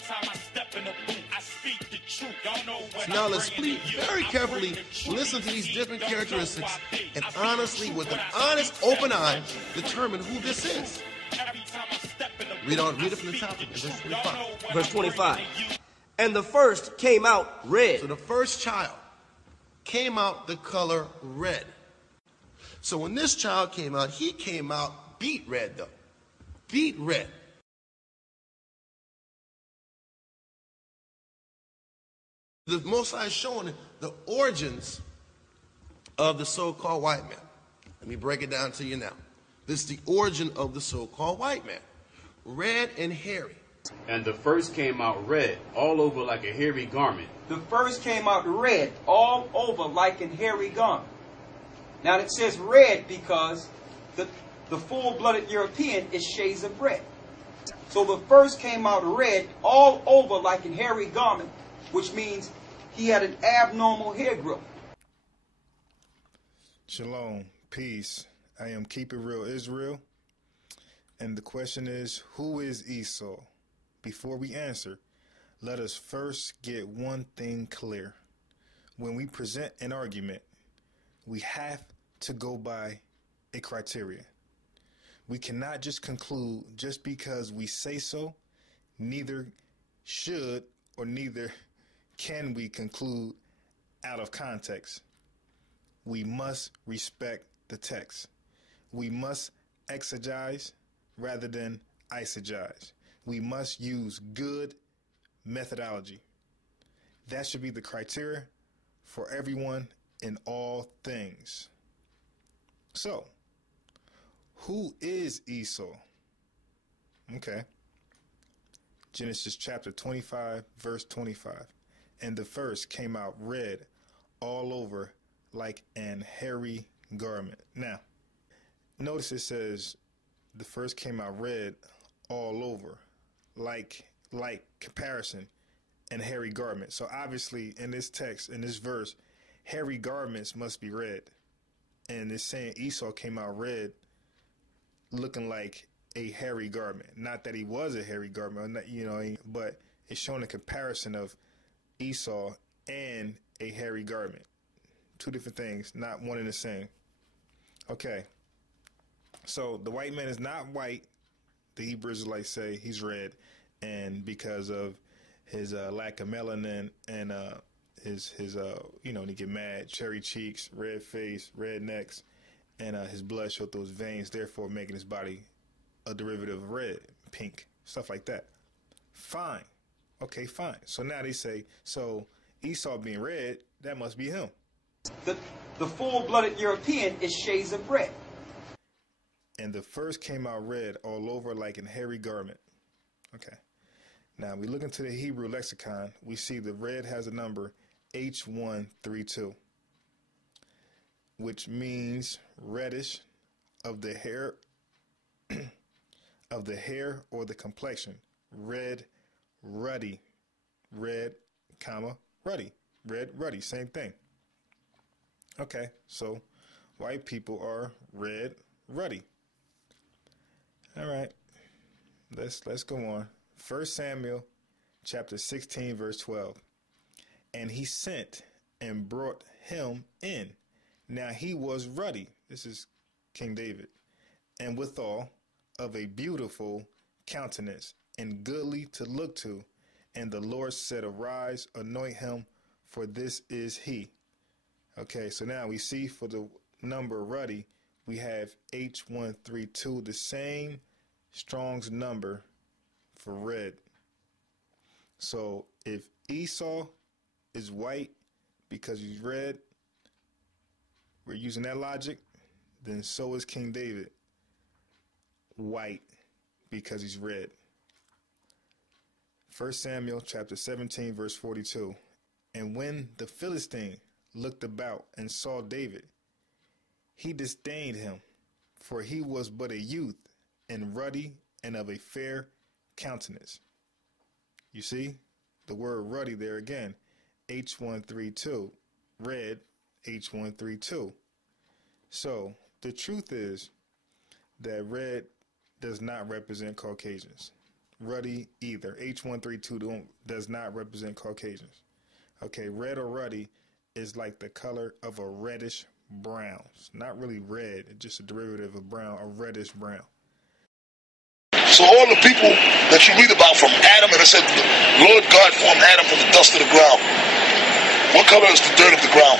So now let's very carefully listen to these different characteristics and honestly, with an honest, open eye, determine who this is. Read it from the top of verse 25. Verse 25. And the first came out red. So the first child came out the color red. So when this child came out, he came out beet red, though. Beet red. The Most High is showing the origins of the so-called white man. Let me break it down to you now. This is the origin of the so-called white man. Red and hairy. And the first came out red, all over like a hairy garment. The first came out red, all over like an hairy garment. Now it says red because the full-blooded European is shades of red. So the first came out red, all over like an hairy garment, which means he had an abnormal hair growth. Shalom, peace. I am Keep It Real Israel. And the question is, who is Esau? Before we answer, let us first get one thing clear. When we present an argument, we have to go by a criteria. We cannot just conclude just because we say so. Neither should or neither can we conclude out of context. We must respect the text. We must exegete rather than eisegete. We must use good methodology. That should be the criteria for everyone in all things. So, who is Esau? Okay. Genesis chapter 25, verse 25. And the first came out red all over like an hairy garment. Now, notice it says the first came out red all over, like comparison, and hairy garment. So obviously in this text, in this verse, hairy garments must be red. And it's saying Esau came out red looking like a hairy garment. Not that he was a hairy garment, but it's showing a comparison of Esau and a hairy garment. Two different things, not one and the same. Okay. So the white man is not white. The Hebrew Israelites say he's red, and because of his lack of melanin and his they get mad, cherry cheeks, red face, red necks, and his blood showed those veins, therefore making his body a derivative of red, pink, stuff like that. Fine. Okay, fine. So now they say, so Esau being red, that must be him. The full-blooded European is shades of red. And the first came out red all over like an hairy garment. Okay. Now we look into the Hebrew lexicon. We see the red has a number H132, which means reddish of the hair, of the hair or the complexion. Red, ruddy. Red, comma, ruddy. Red, ruddy. Same thing. Okay. So white people are red, ruddy. All right, let's go on. 1 Samuel chapter 16, verse 12. And he sent and brought him in. Now he was ruddy. This is King David. And withal of a beautiful countenance and goodly to look to. And the Lord said, arise, anoint him, for this is he. Okay, so now we see for the number ruddy, we have H132, the same Strong's number for red. So if Esau is white because he's red, we're using that logic, then so is King David, white because he's red. 1 Samuel chapter 17, verse 42. And when the Philistine looked about and saw David, he disdained him, for he was but a youth, and ruddy, and of a fair countenance. You see the word ruddy there again, H132, red, H132. So the truth is that red does not represent Caucasians. ruddy either. H132 does not represent Caucasians. Okay, red or ruddy is like the color of a reddish brown. It's not really red, it's just a derivative of brown, a reddish brown. So all the people that you read about from Adam, and it said, Lord God formed Adam from the dust of the ground. What color is the dirt of the ground?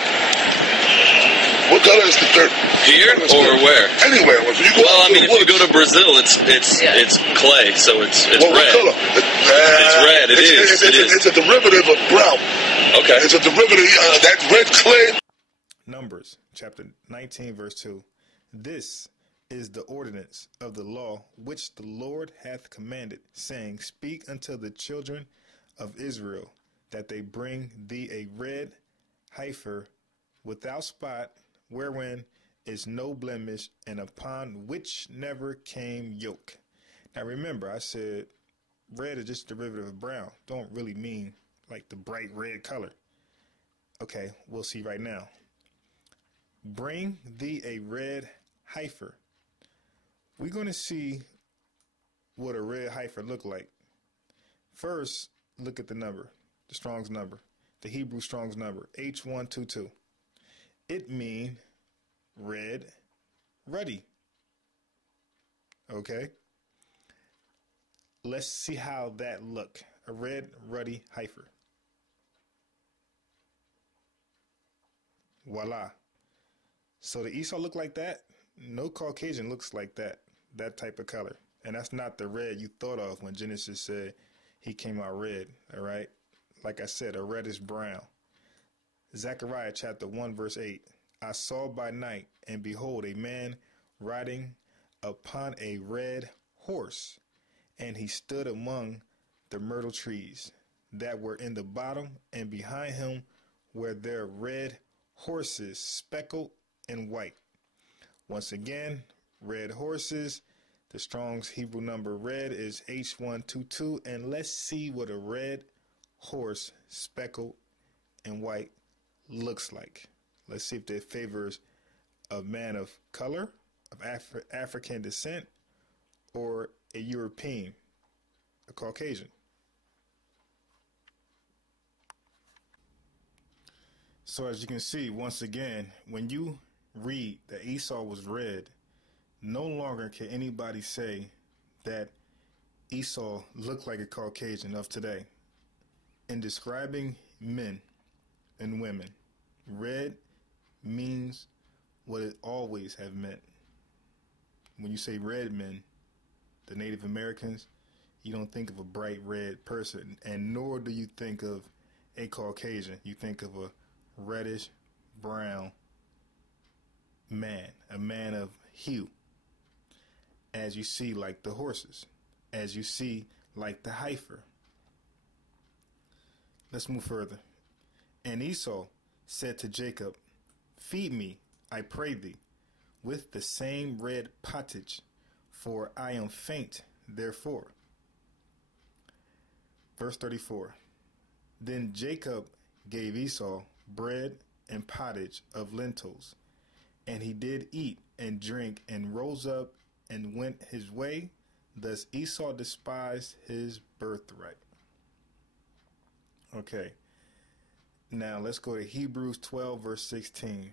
What color is the dirt? Here or where? Anywhere. If you go if you go to Brazil, it's clay, so it's red. What color? It's red. It is. It's a derivative of brown. Okay. It's a derivative. That red clay. Numbers chapter 19 verse 2. This is the ordinance of the law which the Lord hath commanded, saying, Speak unto the children of Israel, that they bring thee a red heifer without spot, wherein is no blemish, and upon which never came yoke. Now remember, I said red is just a derivative of brown. Don't really mean like the bright red color. Okay, we'll see right now. Bring thee a red heifer. We're going to see what a red heifer look like. First, look at the number, the Strong's number, the Hebrew Strong's number, H122. It mean red, ruddy. Okay? Let's see how that look. A red, ruddy heifer. Voila. So the Esau look like that? No Caucasian looks like that type of color. And that's not the red you thought of when Genesis said he came out red, all right? Like I said, a reddish brown. Zechariah chapter 1 verse 8. I saw by night, and behold, a man riding upon a red horse, and he stood among the myrtle trees that were in the bottom, and behind him were their red horses, speckled and white. Once again, red horses. The Strong's Hebrew number red is H122, and let's see what a red horse, speckled and white, looks like. Let's see if it favors a man of color, of African descent, or a European, a Caucasian. So as you can see, once again, when you read that Esau was red, no longer can anybody say that Esau looked like a Caucasian of today. In describing men and women, red means what it always have meant. When you say red men, the Native Americans, you don't think of a bright red person, and nor do you think of a Caucasian. You think of a reddish brown man, a man of hue, as you see like the horses, as you see like the heifer. Let's move further. And Esau said to Jacob, Feed me, I pray thee, with the same red pottage, for I am faint therefore. Verse 34. Then Jacob gave Esau bread and pottage of lentils, and he did eat and drink, and rose up and went his way. Thus Esau despised his birthright. Okay. Now let's go to Hebrews 12 verse 16.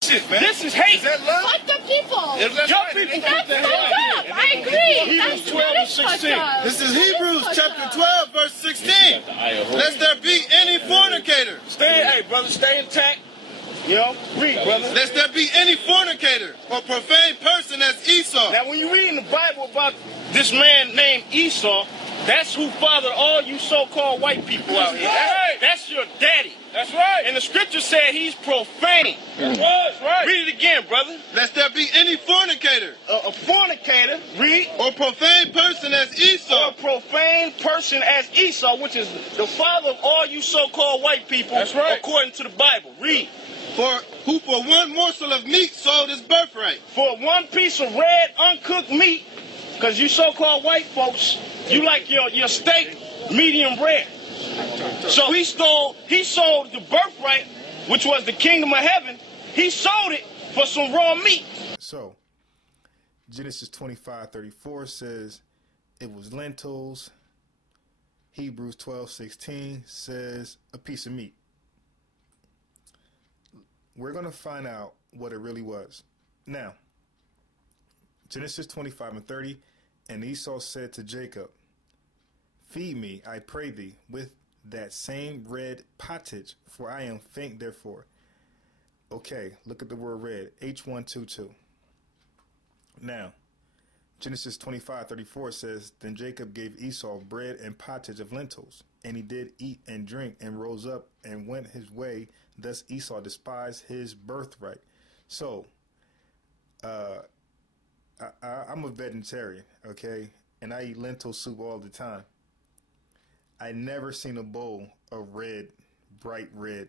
This is hate. Is that love? Fuck the people. Your people. That's fucked up. I agree. Hebrews 12 and 16. This is Hebrews chapter 12 verse 16. Lest there be any fornicator. Hey, brother, stay intact. You know, read, brother. Lest there be any fornicator or profane person as Esau. Now, when you read in the Bible about this man named Esau, that's who fathered all you so-called white people out here. Right. That's your daddy. That's right. And the scripture said he's profane. That's right. Read it again, brother. Lest there be any fornicator. A fornicator, read. Or profane person as Esau. Or a profane person as Esau, which is the father of all you so-called white people. That's right. According to the Bible. Read. Who for one morsel of meat sold his birthright. For one piece of red, uncooked meat, because you so-called white folks, you like your steak medium rare. So he sold the birthright, which was the kingdom of heaven. He sold it for some raw meat. So Genesis 25:34 says, it was lentils. Hebrews 12:16 says a piece of meat. We're going to find out what it really was. Now, Genesis 25:30, and Esau said to Jacob, feed me, I pray thee, with that same red pottage, for I am faint therefore. Okay, look at the word red, H122. Now, Genesis 25:34 says, then Jacob gave Esau bread and pottage of lentils, and he did eat and drink, and rose up and went his way. Thus Esau despised his birthright. So, I'm a vegetarian, okay, and I eat lentil soup all the time. I never seen a bowl of red, bright red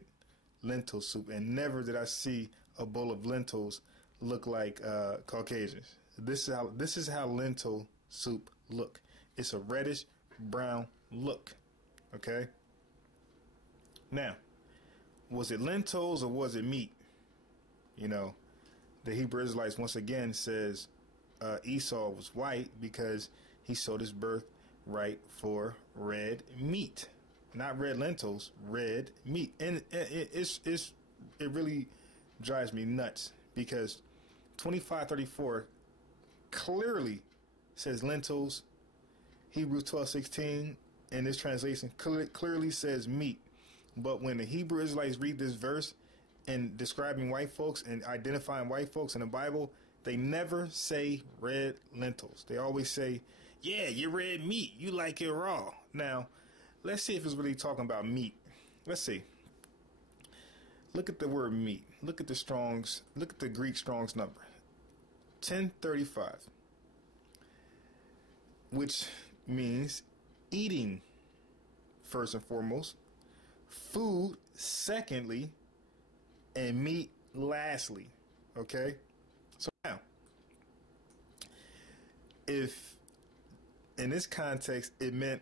lentil soup, and never did I see a bowl of lentils look like Caucasians. This is how lentil soup look. It's a reddish brown look. Okay. Now, was it lentils or was it meat? You know, the Hebrew Israelites once again says Esau was white because he sold his birthright for red meat, not red lentils, red meat, and it really drives me nuts because 25:34 clearly says lentils. Hebrews 12:16 in this translation clearly says meat. But when the Hebrew Israelites read this verse and describing white folks and identifying white folks in the Bible, they never say red lentils. They always say, yeah, you're red meat. You like it raw. Now, let's see if it's really talking about meat. Let's see. Look at the word meat. Look at the Strong's. Look at the Greek Strong's number. 1035. Which means eating, first and foremost, food, secondly, and meat, lastly. Okay? So now, if in this context it meant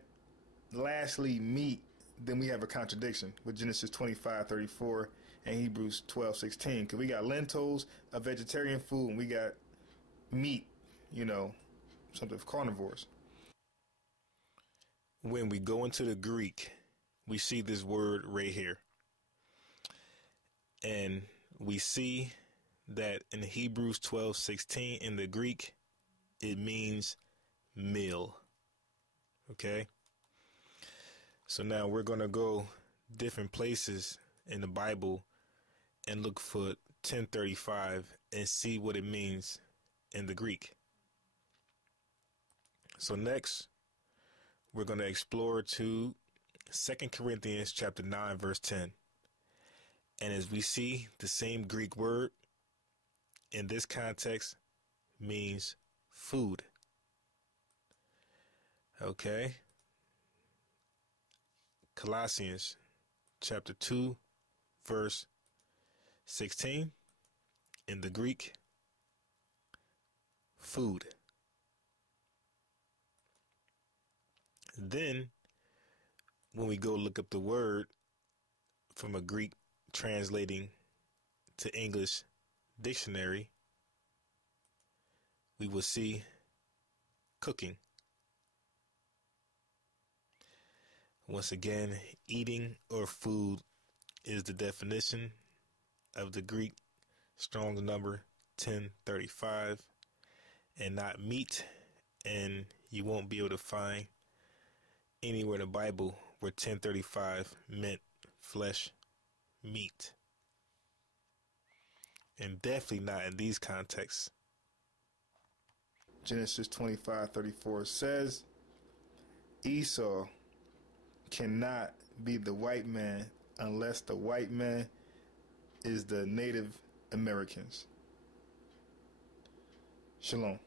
lastly meat, then we have a contradiction with Genesis 25:34 and Hebrews 12:16. Because we got lentils, a vegetarian food, and we got meat, you know, something for carnivores. When we go into the Greek, we see this word right here. And we see that in Hebrews 12:16 in the Greek, it means meal. Okay? So now we're going to go different places in the Bible and look for 1035 and see what it means in the Greek. So next, we're going to explore to 2 Corinthians chapter 9, verse 10. And as we see, the same Greek word in this context means food. Okay. Colossians chapter 2, verse 16. In the Greek, food. Then, when we go look up the word from a Greek translating to English dictionary, we will see cooking. Once again, eating or food is the definition of the Greek Strong's number 1035, and not meat, and you won't be able to find anywhere in the Bible where 1035 meant flesh, meat. And definitely not in these contexts. Genesis 25:34 says, Esau cannot be the white man unless the white man is the Native Americans. Shalom.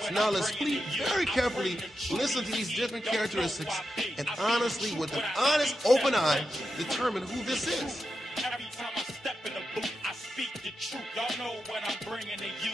So now let's very carefully listen to these different characteristics and honestly, with an honest, open eye, determine who this is. Every time I step in the booth, I speak the truth. Y'all know what I'm bringing to you.